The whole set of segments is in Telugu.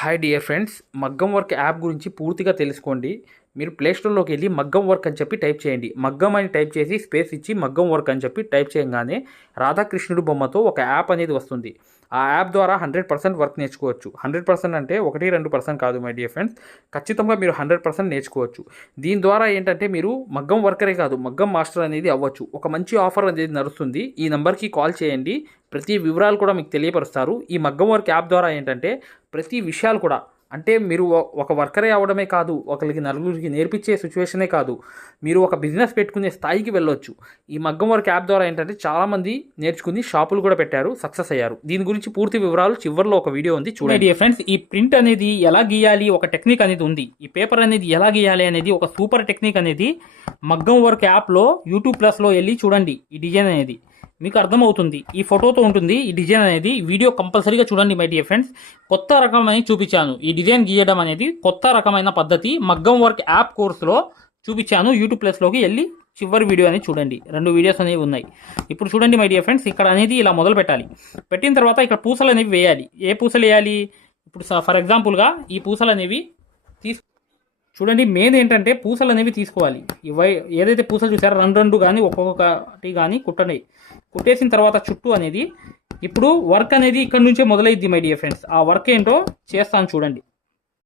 హాయ్ డియర్ ఫ్రెండ్స్, మగ్గం వర్క్ యాప్ గురించి పూర్తిగా తెలుసుకోండి. మీరు ప్లేస్టోర్లోకి వెళ్ళి మగ్గం వర్క్ అని చెప్పి టైప్ చేయండి. మగ్గం అని టైప్ చేసి స్పేస్ ఇచ్చి మగ్గం వర్క్ అని చెప్పి టైప్ చేయగానే రాధాకృష్ణుడు బొమ్మతో ఒక యాప్ అనేది వస్తుంది. ఆ యాప్ ద్వారా 100% వర్క్ నేర్చుకోవచ్చు. 100% అంటే 1-2% కాదు మై డియర్ ఫ్రెండ్స్, ఖచ్చితంగా మీరు 100% నేర్చుకోవచ్చు. దీని ద్వారా ఏంటంటే మీరు మగ్గం వర్కరే కాదు, మగ్గం మాస్టర్ అనేది అవ్వచ్చు. ఒక మంచి ఆఫర్ అనేది నడుస్తుంది. ఈ నెంబర్కి కాల్ చేయండి, ప్రతి వివరాలు కూడా మీకు తెలియపరుస్తారు. ఈ మగ్గం వర్క్ యాప్ ద్వారా ఏంటంటే ప్రతి విషయాలు కూడా, అంటే మీరు ఒక వర్కరే అవ్వడమే కాదు, ఒకరికి నలుగురికి నేర్పించే సిచ్యువేషనే కాదు, మీరు ఒక బిజినెస్ పెట్టుకునే స్థాయికి వెళ్ళొచ్చు. ఈ మగ్గం వర్క్ యాప్ ద్వారా ఏంటంటే చాలామంది నేర్చుకుని షాపులు కూడా పెట్టారు, సక్సెస్ అయ్యారు. దీని గురించి పూర్తి వివరాలు చివరిలో ఒక వీడియో ఉంది, చూడండి. ఫ్రెండ్స్, ఈ ప్రింట్ అనేది ఎలా గీయాలి, ఒక టెక్నిక్ అనేది ఉంది. ఈ పేపర్ అనేది ఎలా గీయాలి అనేది ఒక సూపర్ టెక్నిక్ అనేది మగ్గం వర్క్ యాప్లో యూట్యూబ్ ప్లస్లో వెళ్ళి చూడండి. ఈ డిజైన్ అనేది మీకు అర్థమవుతుంది. ఈ ఫోటోతో ఉంటుంది ఈ డిజైన్ అనేది. వీడియో కంపల్సరీగా చూడండి మై డియర్ ఫ్రెండ్స్. కొత్త రకమైన చూపించాను. ఈ డిజైన్ గీయడం అనేది కొత్త రకమైన పద్ధతి మగ్గం వర్క్ యాప్ కోర్సులో చూపించాను. యూట్యూబ్ ప్లస్లోకి వెళ్ళి చివరి వీడియో అనేది చూడండి. 2 వీడియోస్ అనేవి ఉన్నాయి. ఇప్పుడు చూడండి మై డియర్ ఫ్రెండ్స్, ఇక్కడ అనేది ఇలా మొదలు పెట్టాలి. పెట్టిన తర్వాత ఇక్కడ పూసలు అనేవి వేయాలి. ఏ పూసలు వేయాలి? ఇప్పుడు ఫర్ ఎగ్జాంపుల్గా ఈ పూసలు అనేవి చూడండి. మెయిన్ ఏంటంటే పూసలు అనేవి తీసుకోవాలి. ఏదైతే పూసలు చూసారో 2 కానీ ఒక్కొక్కటి కానీ కుట్టండి. కుట్టేసిన తర్వాత చుట్టూ అనేది ఇప్పుడు వర్క్ అనేది ఇక్కడ నుంచే మొదలైద్ది మై డియర్ ఫ్రెండ్స్. ఆ వర్క్ ఏంటో చేస్తాను చూడండి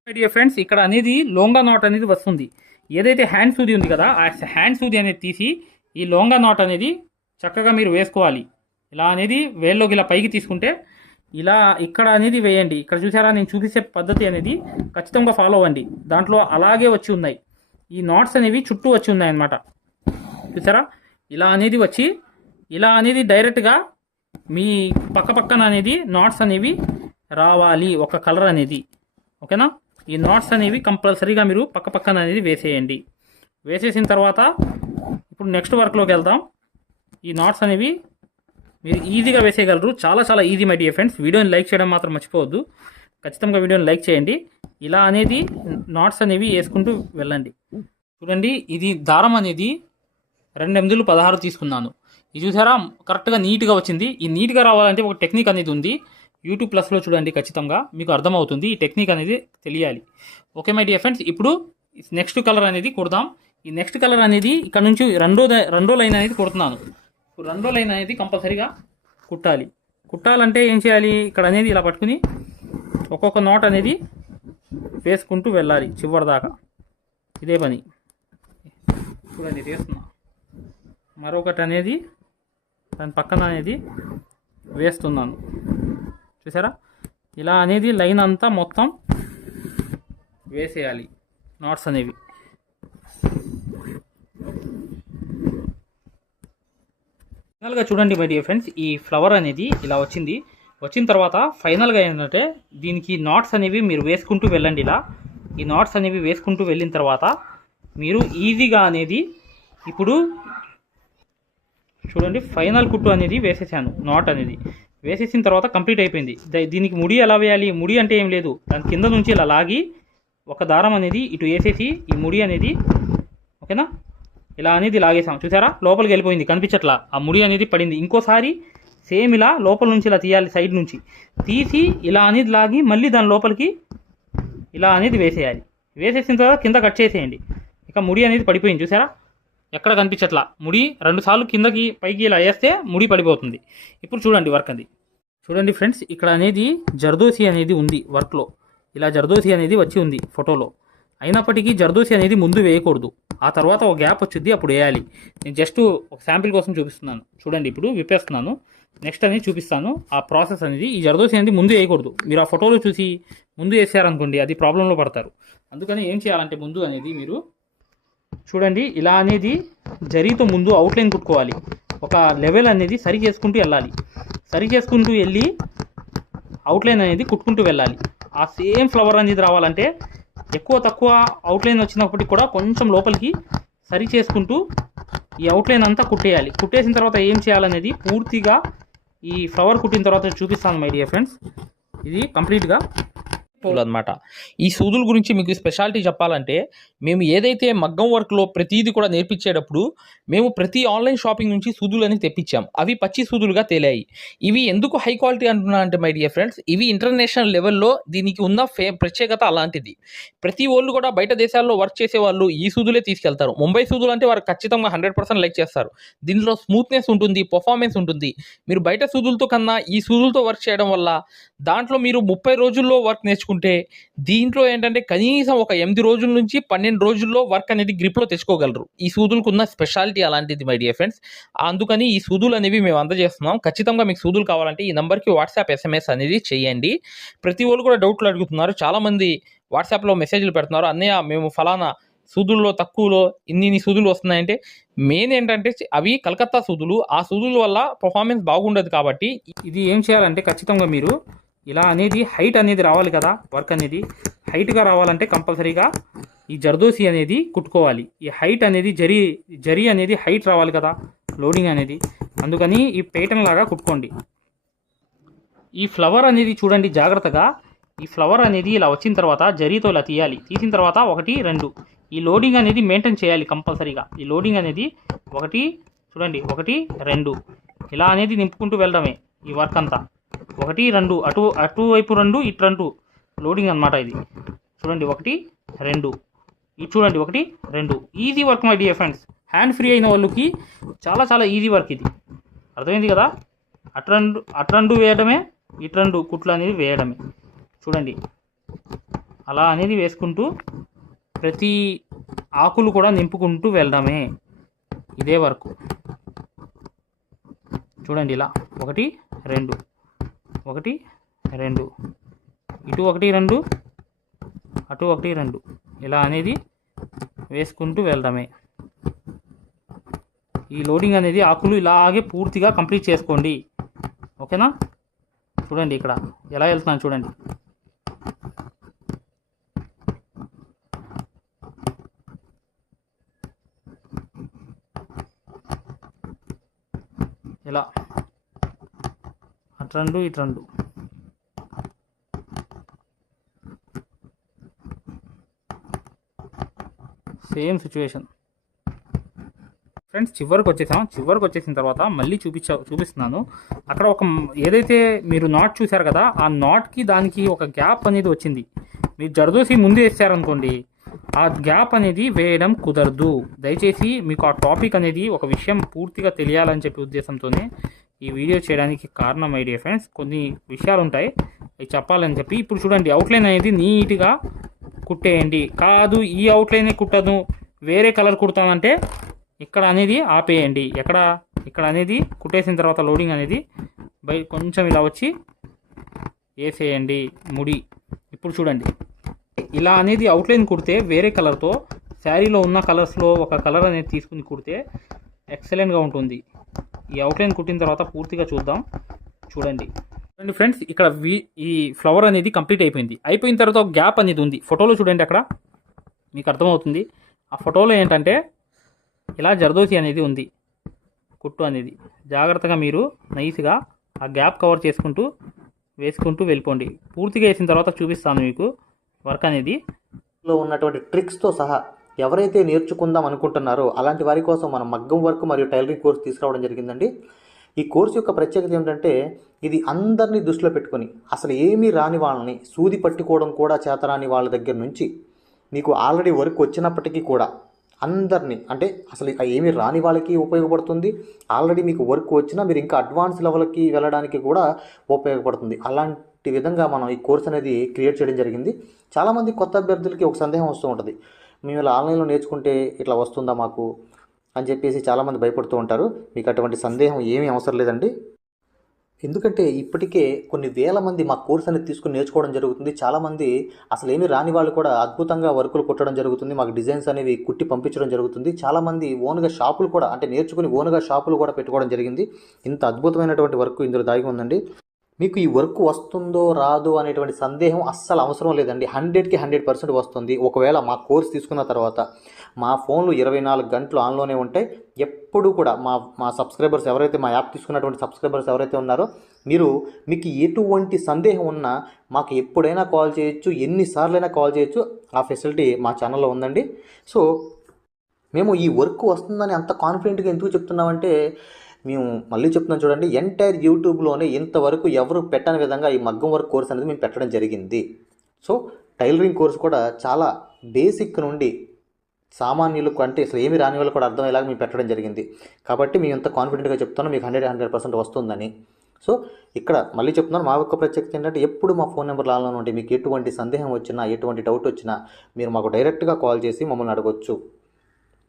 మై డియర్ ఫ్రెండ్స్. ఇక్కడ అనేది లోంగా నాట్ అనేది వస్తుంది. ఏదైతే హ్యాండ్ సూది ఉంది కదా, ఆ హ్యాండ్ సూది అనేది తీసి ఈ లోంగా నాట్ అనేది చక్కగా మీరు వేసుకోవాలి. ఇలా అనేది వేల్లోకి ఇలా పైకి తీసుకుంటే ఇలా ఇక్కడ అనేది వేయండి. ఇక్కడ చూసారా, నేను చూపించే పద్ధతి అనేది ఖచ్చితంగా ఫాలో అవ్వండి. దాంట్లో అలాగే వచ్చి ఉన్నాయి. ఈ నాట్స్ అనేవి చుట్టూ వచ్చి ఉన్నాయి అన్నమాట. చూసారా, ఇలా అనేది వచ్చి ఇలా అనేది డైరెక్ట్గా మీ పక్కన అనేది నాట్స్ అనేవి రావాలి, ఒక కలర్ అనేది. ఓకేనా? ఈ నాట్స్ అనేవి కంపల్సరీగా మీరు పక్కన అనేది వేసేయండి. వేసేసిన తర్వాత ఇప్పుడు నెక్స్ట్ వర్క్లోకి వెళ్దాం. ఈ నాట్స్ అనేవి మీరు ఈజీగా వేసేయగలరు. చాలా ఈజీ మై డియర్ ఫ్రెండ్స్. వీడియోని లైక్ చేయడం మాత్రం మర్చిపోవద్దు. ఖచ్చితంగా వీడియోని లైక్ చేయండి. ఇలా అనేది నాట్స్ అనేవి వేసుకుంటూ వెళ్ళండి. చూడండి, ఇది దారం అనేది 2/8 తీసుకున్నాను. ఇది చూసారా, కరెక్ట్గా నీట్గా వచ్చింది. ఈ నీట్గా రావాలంటే ఒక టెక్నిక్ అనేది ఉంది. యూట్యూబ్ ప్లస్లో చూడండి, ఖచ్చితంగా మీకు అర్థమవుతుంది. ఈ టెక్నిక్ అనేది తెలియాలి. ఓకే మై డియర్ ఫ్రెండ్స్, ఇప్పుడు నెక్స్ట్ కలర్ అనేది కుడదాం. ఈ నెక్స్ట్ కలర్ అనేది ఇక్కడ నుంచి రెండో లైన్ అనేది కుడుతున్నాను. రెండో లైన్ అనేది కంపల్సరీగా కుట్టాలి. కుట్టాలంటే ఏం చేయాలి? ఇక్కడ అనేది ఇలా పట్టుకుని ఒక్కొక్క నాట్ అనేది వేసుకుంటూ వెళ్ళాలి చివరి దాకా. ఇదే పని. చూడండి, వేస్తున్నా. మరొకటి అనేది దాని పక్కన అనేది వేస్తున్నాను. చూసారా, ఇలా అనేది లైన్ అంతా మొత్తం వేసేయాలి నాట్స్ అనేవి. ఫైనల్గా చూడండి మై డియర్ ఫ్రెండ్స్, ఈ ఫ్లవర్ అనేది ఇలా వచ్చింది. వచ్చిన తర్వాత ఫైనల్గా ఏంటంటే దీనికి నాట్స్ అనేవి మీరు వేసుకుంటూ వెళ్ళండి. ఇలా ఈ నాట్స్ అనేవి వేసుకుంటూ వెళ్ళిన తర్వాత మీరు ఈజీగా అనేది ఇప్పుడు చూడండి ఫైనల్ కుట్టు అనేది వేసేసాను. నాట్ అనేది వేసేసిన తర్వాత కంప్లీట్ అయిపోయింది. దీనికి ముడి ఎలా వేయాలి? ముడి అంటే ఏం లేదు, దాని కింద నుంచి ఇలా లాగి ఒక దారం అనేది ఇటు వేసేసి ఈ ముడి అనేది, ఓకేనా, ఇలా అనేది లాగేసాం. చూసారా, లోపలికి వెళ్ళిపోయింది, కనిపించట్లా. ఆ ముడి అనేది పడింది. ఇంకోసారి సేమ్ ఇలా లోపల నుంచి ఇలా తీయాలి. సైడ్ నుంచి తీసి ఇలా అనేది లాగి మళ్ళీ దాని లోపలికి ఇలా అనేది వేసేయాలి. వేసేసిన తర్వాత కింద కట్ చేసేయండి. ఇక ముడి అనేది పడిపోయింది. చూసారా, ఎక్కడ కనిపించట్లా. ముడి 2 సార్లు కిందకి పైకి ఇలా వేస్తే ముడి పడిపోతుంది. ఇప్పుడు చూడండి వర్క్ అది. చూడండి ఫ్రెండ్స్, ఇక్కడ అనేది జర్దోసి అనేది ఉంది వర్క్లో. ఇలా జర్దోసి అనేది వచ్చి ఉంది ఫోటోలో. అయినప్పటికీ జర్దోసి అనేది ముందు వేయకూడదు, ఆ తర్వాత ఒక గ్యాప్ వచ్చింది, అప్పుడు వేయాలి. నేను జస్ట్ ఒక శాంపిల్ కోసం చూపిస్తున్నాను. చూడండి, ఇప్పుడు విప్పేస్తున్నాను. నెక్స్ట్ అనేది చూపిస్తాను ఆ ప్రాసెస్ అనేది. ఈ జర్దోసి అనేది ముందు వేయకూడదు. మీరు ఆ ఫోటోలో చూసి ముందు వేసారనుకోండి, అది ప్రాబ్లంలో పడతారు. అందుకని ఏం చేయాలంటే ముందు అనేది మీరు చూడండి, ఇలా అనేది జరీతో ముందు అవుట్లైన్ కుట్టుకోవాలి. ఒక లెవెల్ అనేది సరి చేసుకుంటూ వెళ్ళాలి. సరి చేసుకుంటూ వెళ్ళి అవుట్లైన్ అనేది కుట్టుకుంటూ వెళ్ళాలి. ఆ సేమ్ ఫ్లవర్ అనేది రావాలంటే ఎక్కువ తక్కువ అవుట్లైన్ వచ్చినప్పటికి కూడా కొంచెం లోపలికి సరి చేసుకుంటూ ఈ అవుట్లైన్ అంతా కుట్టేయాలి. కుట్టేసిన తర్వాత ఏం చేయాలనేది పూర్తిగా ఈ ఫ్లవర్ కుట్టిన తర్వాత చూపిస్తాను మై డియర్ ఫ్రెండ్స్. ఇది కంప్లీట్గా అనమాట. ఈ సూదుల గురించి మీకు స్పెషాలిటీ చెప్పాలంటే, మేము ఏదైతే మగ్గం వర్క్‌లో ప్రతీది కూడా నేర్పించేటప్పుడు, మేము ప్రతి ఆన్‌లైన్ షాపింగ్ నుంచి సూదులని తెప్పించాం. అవి పచ్చి సూదులుగా తేలాయి. ఇవి ఎందుకు హై క్వాలిటీ అంటున్నా అంటే మై డియర్ ఫ్రెండ్స్, ఇవి ఇంటర్నేషనల్ లెవెల్‌లో దీనికి ఉన్న ప్రత్యేకత అలాంటిది. ప్రతి వోళ్ళు కూడా బయట దేశాల్లో వర్క్ చేసేవాళ్ళు ఈ సూదులే తీసుకెళ్తారు. ముంబై సూదులు అంటే వారు ఖచ్చితంగా 100% లైక్ చేస్తారు. దీనిలో స్మూత్‌నెస్ ఉంటుంది, పర్ఫార్మెన్స్ ఉంటుంది. మీరు బయట సూదులతో కన్నా ఈ సూదులతో వర్క్ చేయడం వల్ల దాంట్లో మీరు 30 రోజుల్లో వర్క్ నేర్చుకుంటే, దీంట్లో ఏంటంటే కనీసం ఒక 8 రోజుల నుంచి 12 రోజుల్లో వర్క్ అనేది గ్రిప్‌లో తెచ్చుకోగలరు. ఈ సూదులకున్న స్పెషాలిటీ అలాంటిది మై డియర్ ఫ్రెండ్స్. అందుకని ఈ సూదులు అనేవి మేము అందజేస్తున్నాం. ఖచ్చితంగా మీకు సూదులు కావాలంటే ఈ నంబర్‌కి వాట్సాప్, ఎస్ఎంఎస్ అనేది చేయండి. ప్రతి ఒళ్ళు కూడా డౌట్లు అడుగుతున్నారు. చాలామంది వాట్సాప్‌లో మెసేజ్‌లు పెడుతున్నారు. అన్నయ్య మేము ఫలానా సూదుల్లో తక్కువలో ఇన్ని సూదులు వస్తున్నాయంటే, మెయిన్ ఏంటంటే అవి కలకత్తా సూదులు. ఆ సూదుల వల్ల పర్ఫార్మెన్స్ బాగుండదు కాబట్టి ఇది ఏం చేయాలంటే ఖచ్చితంగా మీరు ఇలా అనేది హైట్ అనేది రావాలి కదా, వర్క్ అనేది హైట్గా రావాలంటే కంపల్సరీగా ఈ జర్దోసి అనేది కుట్టుకోవాలి. ఈ హైట్ అనేది జరీ అనేది హైట్ రావాలి కదా, లోడింగ్ అనేది. అందుకని ఈ పేటర్న్ లాగా కుట్టుకోండి. ఈ ఫ్లవర్ అనేది చూడండి జాగ్రత్తగా. ఈ ఫ్లవర్ అనేది ఇలా వచ్చిన తర్వాత జరీతో ఇలా తీయాలి. తీసిన తర్వాత 1, 2 ఈ లోడింగ్ అనేది మెయింటైన్ చేయాలి కంపల్సరీగా. ఈ లోడింగ్ అనేది 1 చూడండి 1, 2 ఇలా అనేది నింపుకుంటూ వెళ్ళడమే ఈ వర్క్ అంతా. 1, 2 అటువైపు 2 ఇటు 2 లోడింగ్ అనమాట ఇది. చూడండి 1, 2 ఇది చూడండి 1, 2 easy work my dear friends. Hand free అయిన వాళ్ళకి చాలా చాలా ఈజీ వర్క్ ఇది. అర్థమైంది కదా. అటు 2 వేయడమే, ఇటు 2 కుట్లు అనేది వేయడమే. చూడండి అలా అనేది వేసుకుంటూ ప్రతి ఆకులు కూడా నింపుకుంటూ వెళ్ళడమే ఇదే వర్క్. చూడండి ఇలా 1, 2 1, 2 ఇటు 1, 2 అటు 1, 2 ఇలా అనేది వేసుకుంటూ వెళ్ళడమే. ఈ లోడింగ్ అనేది ఆకులు ఇలాగే పూర్తిగా కంప్లీట్ చేసుకోండి. ఓకేనా. చూడండి ఇక్కడ ఎలా వెళ్తున్నాను చూడండి. ఇలా అటు 2 ఇటు 2 సేమ్ సిచ్యువేషన్ ఫ్రెండ్స్. చివరికి వచ్చేసిన తర్వాత మళ్ళీ చూపిస్తున్నాను. అక్కడ ఒక ఏదైతే మీరు నాట్ చూశారు కదా, ఆ నాట్కి దానికి ఒక గ్యాప్ అనేది వచ్చింది. మీరు జర్దోసి ముందు వేసారనుకోండి, ఆ గ్యాప్ అనేది వేయడం కుదరదు. దయచేసి మీకు ఆ టాపిక్ అనేది ఒక విషయం పూర్తిగా తెలియాలని చెప్పి ఉద్దేశంతోనే ఈ వీడియో చేయడానికి కారణం మై డియర్ ఫ్రెండ్స్. కొన్ని విషయాలు ఉంటాయి అవి చెప్పాలని చెప్పి. ఇప్పుడు చూడండి అవుట్లైన్ అనేది నీట్గా కుట్టేయండి. కాదు ఈ అవుట్లైనే కుట్టదు వేరే కలర్ కుడతానంటే ఇక్కడ అనేది ఆపేయండి. ఇక్కడ అనేది కుట్టేసిన తర్వాత లోడింగ్ అనేది కొంచెం ఇలా వచ్చి వేసేయండి ముడి. ఇప్పుడు చూడండి ఇలా అనేది అవుట్లైన్ కుడితే వేరే కలర్తో శారీలో ఉన్న కలర్స్లో ఒక కలర్ అనేది తీసుకుని కుడితే ఎక్సలెంట్గా ఉంటుంది. ఈ అవుట్లైన్ కుట్టిన తర్వాత పూర్తిగా చూడండి ఫ్రెండ్స్. ఇక్కడ ఈ ఫ్లవర్ అనేది కంప్లీట్ అయిపోయిన తర్వాత ఒక గ్యాప్ అనేది ఉంది. ఫోటోలో చూడండి అక్కడ మీకు అర్థమవుతుంది. ఆ ఫోటోలో ఏంటంటే ఇలా జర్దోసి అనేది ఉంది, కుట్టు అనేది. జాగ్రత్తగా మీరు నైస్గా ఆ గ్యాప్ కవర్ వేసుకుంటూ వెళ్ళిపోండి. పూర్తిగా వేసిన తర్వాత చూపిస్తాను మీకు వర్క్ అనేది. లో ఉన్నటువంటి ట్రిక్స్తో సహా ఎవరైతే నేర్చుకుందాం అనుకుంటున్నారో అలాంటి వారి కోసం మనం మగ్గం వర్క్ మరియు టైలరింగ్ కోర్స్ తీసుకురావడం జరిగిందండి. ఈ కోర్సు యొక్క ప్రత్యేకత ఏమిటంటే ఇది అందరినీ దృష్టిలో పెట్టుకొని అసలు ఏమీ రాని వాళ్ళని సూది పట్టుకోవడం కూడా చేతరాని వాళ్ళ దగ్గర నుంచి మీకు ఆల్రెడీ వర్క్ వచ్చినప్పటికీ కూడా అందరినీ అంటే అసలు ఏమీ రాని వాళ్ళకి ఉపయోగపడుతుంది. ఆల్రెడీ మీకు వర్క్ వచ్చినా మీరు ఇంకా అడ్వాన్స్ లెవెల్కి వెళ్ళడానికి కూడా ఉపయోగపడుతుంది. అలాంటి విధంగా మనం ఈ కోర్స్ అనేది క్రియేట్ చేయడం జరిగింది. చాలామంది కొత్త అభ్యర్థులకి ఒక సందేహం వస్తూ ఉంటుంది, మేము ఇలా ఆన్లైన్లో నేర్చుకుంటే ఇట్లా వస్తుందా మాకు అని చెప్పేసి చాలామంది భయపడుతూ ఉంటారు. మీకు అటువంటి సందేహం ఏమీ అవసరం లేదండి. ఎందుకంటే ఇప్పటికే కొన్ని వేల మంది మా కోర్స్ అనేది తీసుకుని నేర్చుకోవడం జరుగుతుంది. చాలామంది అసలు ఏమీ రాని వాళ్ళు కూడా అద్భుతంగా వర్కులు కుట్టడం జరుగుతుంది. మాకు డిజైన్స్ అనేవి కుట్టి పంపించడం జరుగుతుంది. చాలామంది ఓన్గా షాపులు కూడా అంటే నేర్చుకుని ఓన్గా షాపులు కూడా పెట్టుకోవడం జరిగింది. ఇంత అద్భుతమైనటువంటి వర్క్ ఇందులో దాగి ఉందండి. మీకు ఈ వర్క్ వస్తుందో రాదో అనేటువంటి సందేహం అస్సలు అవసరం లేదండి. 100కి 100% వస్తుంది. ఒకవేళ మా కోర్స్ తీసుకున్న తర్వాత మా ఫోన్లు 24 గంటలు ఆన్లోనే ఉంటాయి. ఎప్పుడు కూడా మా సబ్స్క్రైబర్స్ ఎవరైతే మా యాప్ తీసుకున్నటువంటి సబ్స్క్రైబర్స్ ఎవరైతే ఉన్నారో మీకు ఎటువంటి సందేహం ఉన్నా మాకు ఎప్పుడైనా కాల్ చేయొచ్చు, ఎన్నిసార్లైనా కాల్ చేయొచ్చు. ఆ ఫెసిలిటీ మా ఛానల్లో ఉందండి. సో మేము ఈ వర్క్ వస్తుందని అంత కాన్ఫిడెంట్గా ఎందుకు చెప్తున్నామంటే, మేము మళ్ళీ చెప్తున్నాం చూడండి, ఎంటైర్ యూట్యూబ్లోనే ఇంతవరకు ఎవరు పెట్టని విధంగా ఈ మగ్గం వర్క్ కోర్స్ అనేది మేము పెట్టడం జరిగింది. సో టైలరింగ్ కోర్స్ కూడా చాలా బేసిక్ నుండి సామాన్యులకు అంటే అసలు ఏమి రాని వాళ్ళు కూడా అర్థమయ్యేలాగా మేము పెట్టడం జరిగింది. కాబట్టి మేము ఎంత కాన్ఫిడెంట్గా చెప్తున్నాం మీకు 100% వస్తుందని. సో ఇక్కడ మళ్ళీ చెప్తున్నాను, మా యొక్క ప్రత్యేకత ఏంటంటే ఎప్పుడు మా ఫోన్ నెంబర్ లాగానే ఉంటాయి. మీకు ఎటువంటి సందేహం వచ్చినా, ఎటువంటి డౌట్ వచ్చినా మీరు మాకు డైరెక్ట్గా కాల్ చేసి మమ్మల్ని అడగొచ్చు.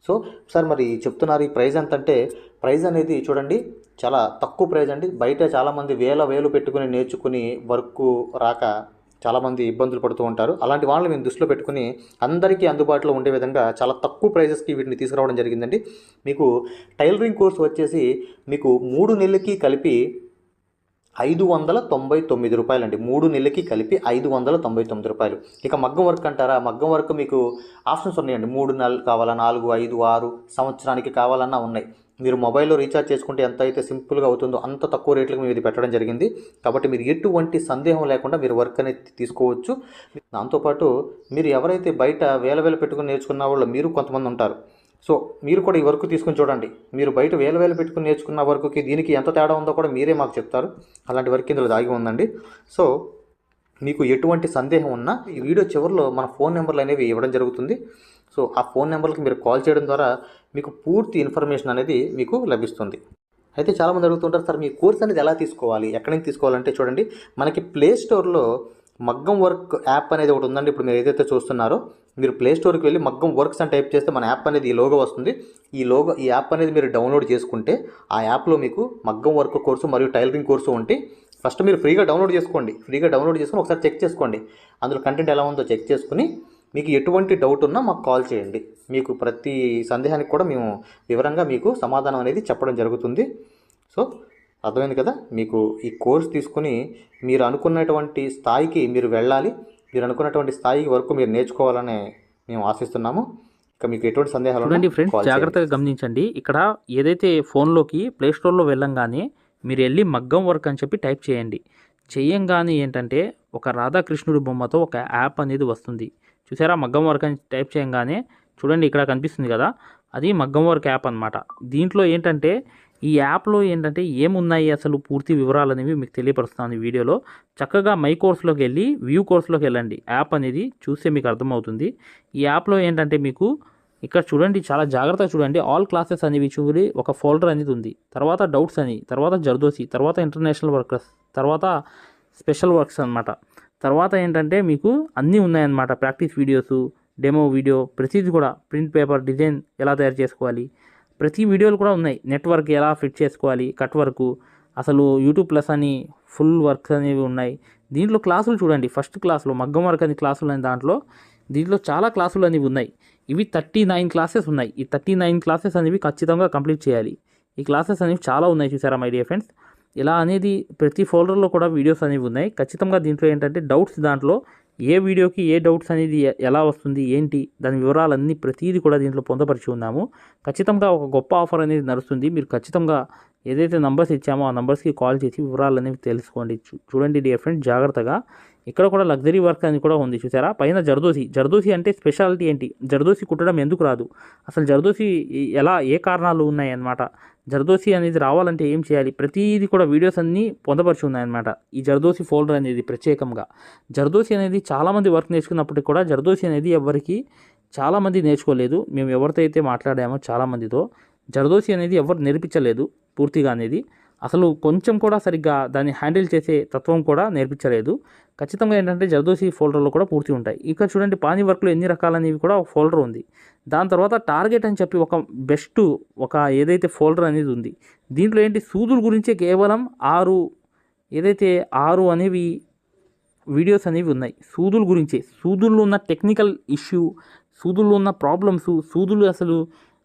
సో సార్ మరి చెప్తున్నారు ఈ ప్రైస్ ఎంత అంటే, ప్రైస్ అనేది చూడండి చాలా తక్కువ ప్రైస్ అండి. బయట చాలామంది వేలు పెట్టుకుని నేర్చుకుని వర్క్ రాక చాలామంది ఇబ్బందులు పడుతూ ఉంటారు. అలాంటి వాళ్ళని మేము దృష్టిలో పెట్టుకుని అందరికీ అందుబాటులో ఉండే విధంగా చాలా తక్కువ ప్రైజెస్కి వీటిని తీసుకురావడం జరిగిందండి. మీకు టైలరింగ్ కోర్స్ వచ్చేసి మీకు 3 నెలలకి కలిపి 599 రూపాయలండి. 3 నెలలకి కలిపి 599 రూపాయలు. ఇక మగ్గం వర్క్ అంటారా, మగ్గం వర్క్ మీకు ఆప్షన్స్ ఉన్నాయండి. 3 నెలలు కావాలా, 4, 5, 6 సంవత్సరానికి కావాలన్నా ఉన్నాయి. మీరు మొబైల్లో రీఛార్జ్ చేసుకుంటే ఎంత అయితే సింపుల్గా అవుతుందో అంత తక్కువ రేట్లకు మేము ఇది పెట్టడం జరిగింది. కాబట్టి మీరు ఎటువంటి సందేహం లేకుండా మీరు వర్క్ అనేది తీసుకోవచ్చు. దాంతోపాటు మీరు ఎవరైతే బయట వేల పెట్టుకుని నేర్చుకున్న వాళ్ళు మీరు కొంతమంది ఉంటారు. సో మీరు కూడా ఈ వర్క్ తీసుకుని చూడండి. మీరు బయట వేల పెట్టుకుని నేర్చుకున్న వర్క్కి దీనికి ఎంత తేడా ఉందో కూడా మీరే మాకు చెప్తారు. అలాంటి వర్క్ ఇందులో దాగి ఉందండి. సో మీకు ఎటువంటి సందేహం ఉన్నా ఈ వీడియో చివరిలో మన ఫోన్ నెంబర్లు అనేవి ఇవ్వడం జరుగుతుంది. సో ఆ ఫోన్ నెంబర్కి మీరు కాల్ చేయడం ద్వారా మీకు పూర్తి ఇన్ఫర్మేషన్ అనేది మీకు లభిస్తుంది. అయితే చాలామంది అడుగుతుంటారు, సార్ మీ కోర్స్ అనేది ఎలా తీసుకోవాలి, ఎక్కడి నుంచి తీసుకోవాలంటే చూడండి, మనకి ప్లే స్టోర్లో మగ్గం వర్క్ యాప్ అనేది ఒకటి ఉందండి. ఇప్పుడు మీరు ఏదైతే చూస్తున్నారో మీరు ప్లే స్టోర్కి వెళ్ళి మగ్గం వర్క్స్ అని టైప్ చేస్తే మన యాప్ అనేది ఈ లోగో వస్తుంది. ఈ యాప్ అనేది మీరు డౌన్లోడ్ చేసుకుంటే ఆ యాప్లో మీకు మగ్గం వర్క్ కోర్సు మరియు టైలరింగ్ కోర్సు ఉంటే ఫస్ట్ మీరు ఫ్రీగా డౌన్లోడ్ చేసుకోండి. ఒకసారి చెక్ చేసుకోండి. అందులో కంటెంట్ ఎలా ఉందో చెక్ చేసుకుని మీకు ఎటువంటి డౌట్ ఉన్నా మాకు కాల్ చేయండి. మీకు ప్రతి సందేహానికి కూడా మేము వివరంగా మీకు సమాధానం అనేది చెప్పడం జరుగుతుంది. సో అర్థమైంది కదా, మీకు ఈ కోర్స్ తీసుకుని మీరు అనుకున్నటువంటి స్థాయికి మీరు వెళ్ళాలి. మీరు అనుకున్నటువంటి స్థాయి వరకు మీరు నేర్చుకోవాలని మేము ఆశిస్తున్నాము. ఇక మీకు ఎటువంటి సందేహాలు చూడండి ఫ్రెండ్స్, జాగ్రత్తగా గమనించండి. ఇక్కడ ఏదైతే ఫోన్లోకి ప్లే స్టోర్లో వెళ్ళంగానే మీరు వెళ్ళి మగ్గం వర్క్ అని చెప్పి టైప్ చేయండి. చేయంగానే ఏంటంటే ఒక రాధాకృష్ణుడి బొమ్మతో ఒక యాప్ అనేది వస్తుంది. చూసారా, మగ్గం వర్క్ అని టైప్ చేయంగానే చూడండి ఇక్కడ కనిపిస్తుంది కదా, అది మగ్గం వర్క్ యాప్ అనమాట. దీంట్లో ఏంటంటే ఈ యాప్లో ఏంటంటే ఏమున్నాయి అసలు పూర్తి వివరాలు అనేవి మీకు తెలియపరుస్తాను ఈ వీడియోలో. చక్కగా మై కోర్స్లోకి వెళ్ళి వ్యూ కోర్స్లోకి వెళ్ళండి. యాప్ అనేది చూస్తే మీకు అర్థమవుతుంది. ఈ యాప్లో ఏంటంటే మీకు ఇక్కడ చూడండి, చాలా జాగ్రత్తగా చూడండి. ఆల్ క్లాసెస్ అనేవి చూడి ఒక ఫోల్డర్ అనేది ఉంది. తర్వాత డౌట్స్ అని, తర్వాత జర్దోసి, తర్వాత ఇంటర్నేషనల్ వర్కర్స్, తర్వాత స్పెషల్ వర్క్స్ అనమాట. తర్వాత ఏంటంటే మీకు అన్నీ ఉన్నాయన్నమాట. ప్రాక్టీస్ వీడియోసు, డెమో వీడియో, ప్రతిదీ కూడా ప్రింట్ పేపర్ డిజైన్ ఎలా తయారు చేసుకోవాలి, ప్రతి వీడియోలు కూడా ఉన్నాయి. నెట్వర్క్ ఎలా ఫిట్ చేసుకోవాలి, కట్ వర్క్, అసలు యూట్యూబ్ ప్లస్ అని ఫుల్ వర్క్స్ అనేవి ఉన్నాయి. దీంట్లో క్లాసులు చూడండి, ఫస్ట్ క్లాస్లో మగ్గం వర్క్ అని క్లాసులు అని దీంట్లో చాలా క్లాసులు అనేవి ఉన్నాయి. ఇవి 39 క్లాసెస్ ఉన్నాయి. ఈ 39 క్లాసెస్ అనేవి ఖచ్చితంగా కంప్లీట్ చేయాలి. ఈ క్లాసెస్ అనేవి చాలా ఉన్నాయి. చూసారా మై డియర్ ఫ్రెండ్స్, ఇలా అనేది ప్రతి ఫోల్డర్లో కూడా వీడియోస్ అనేవి ఉన్నాయి. ఖచ్చితంగా దీంట్లో ఏంటంటే డౌట్స్, దాంట్లో ఏ వీడియోకి ఏ డౌట్స్ అనేది ఎలా వస్తుంది, ఏంటి దాని వివరాలన్నీ ప్రతిదీ కూడా దీంట్లో పొందపరిచి ఉన్నాము. ఖచ్చితంగా ఒక గొప్ప ఆఫర్ అనేది నడుస్తుంది. మీరు ఖచ్చితంగా ఏదైతే నంబర్స్ ఇచ్చామో ఆ నంబర్స్కి కాల్ చేసి వివరాలు అనేవి తెలుసుకోండి. చూడండి డియర్ ఫ్రెండ్ జాగ్రత్తగా. ఇక్కడ కూడా లగ్జరీ వర్క్ అని కూడా ఉంది. చూసారా, పైన జర్దోసి అంటే స్పెషాలిటీ ఏంటి, జర్దోసి కుట్టడం ఎందుకు రాదు, అసలు జర్దోసి ఎలా, ఏ కారణాలు ఉన్నాయన్నమాట, జర్దోసి అనేది రావాలంటే ఏం చేయాలి, ప్రతిదీ కూడా వీడియోస్ అన్నీ పొందపరిచి ఉన్నాయన్నమాట. ఈ జర్దోసి ఫోల్డర్ అనేది ప్రత్యేకంగా. జర్దోసి అనేది చాలామంది వర్క్ నేర్చుకున్నప్పటికీ కూడా జర్దోసి అనేది ఎవరికి చాలామంది నేర్చుకోలేదు. మేము ఎవరితో అయితే మాట్లాడామో చాలామందితో జర్దోసి అనేది ఎవరు నేర్పించలేదు పూర్తిగా అనేది. అసలు కొంచెం కూడా సరిగ్గా దాన్ని హ్యాండిల్ చేసే తత్వం కూడా నేర్పించలేదు. ఖచ్చితంగా ఏంటంటే జర్దోసి ఫోల్డర్లో కూడా పూర్తి ఉంటాయి. ఇక చూడండి పానీ వర్క్లో ఎన్ని రకాలనేవి కూడా ఒక ఫోల్డర్ ఉంది. దాని తర్వాత టార్గెట్ అని చెప్పి ఒక బెస్ట్ ఒక ఏదైతే ఫోల్డర్ అనేది ఉంది. దీంట్లో ఏంటి సూదుల గురించే కేవలం 6 అనేవి వీడియోస్ అనేవి ఉన్నాయి. సూదుల గురించే, సూదుల్లో ఉన్న టెక్నికల్ ఇష్యూ, సూదుల్లో ఉన్న ప్రాబ్లమ్స్, సూదులు అసలు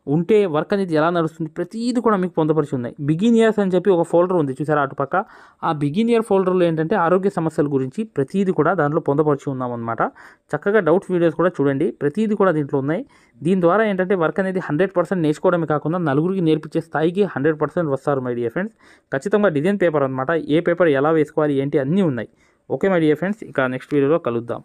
ఉంటే వర్క్ అనేది ఎలా నడుస్తుంది ప్రతిదీ కూడా మీకు పొందపరిచి ఉన్నాయి. బిగినియర్స్ అని చెప్పి ఒక ఫోల్డర్ ఉంది చూసారా అటుపక్క, ఆ బిగినియర్ ఫోల్డర్లో ఏంటంటే ఆరోగ్య సమస్యల గురించి ప్రతిదీ కూడా దాంట్లో పొందపరిచి ఉన్నాం అనమాట. చక్కగా డౌట్స్ వీడియోస్ కూడా చూడండి, ప్రతిదీ కూడా దీంట్లో ఉన్నాయి. దీని ద్వారా ఏంటంటే వర్క్ అనేది 100% నేర్చుకోవడమే కాకుండా నలుగురికి నేర్పించే స్థాయికి 100% వస్తారు మై డియర్ ఫ్రెండ్స్. ఖచ్చితంగా డిజైన్ పేపర్ అనమాట, ఏ పేపర్ ఎలా వేసుకోవాలి ఏంటి అన్నీ ఉన్నాయి. ఓకే మై డియర్ ఫ్రెండ్స్, ఇక నెక్స్ట్ వీడియోలో కలుద్దాం.